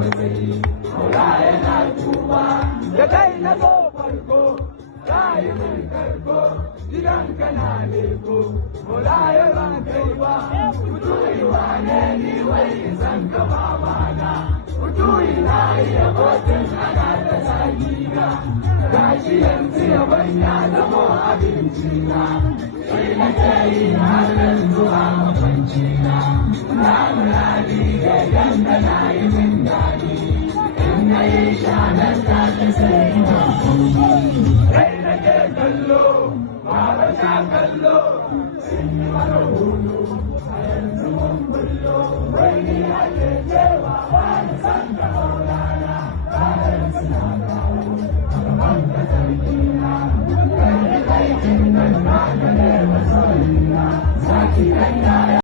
matsayi maula yana tuba da kai na zo farko rayu mai karko gidan kana leko maula ya ban kaiwa mutuwi wane ni wai zan ka babana mutuwi na iya kotun ana ta sagina gashi yanzu ya banya zamo abinci na shi na ke yi halin zuwa mafanci na muradi ga yanda na yi min daɗi in na yi shanar ta ta sai na kai na ke kallo baba ta kallo sun yi mana hulu a yanzu mun bullo wai ni ake cewa ba ni san ka maulana bayan suna kawo a gaban ka sarkina kai da aikin nan na gane masoyina zaki ɗan yaya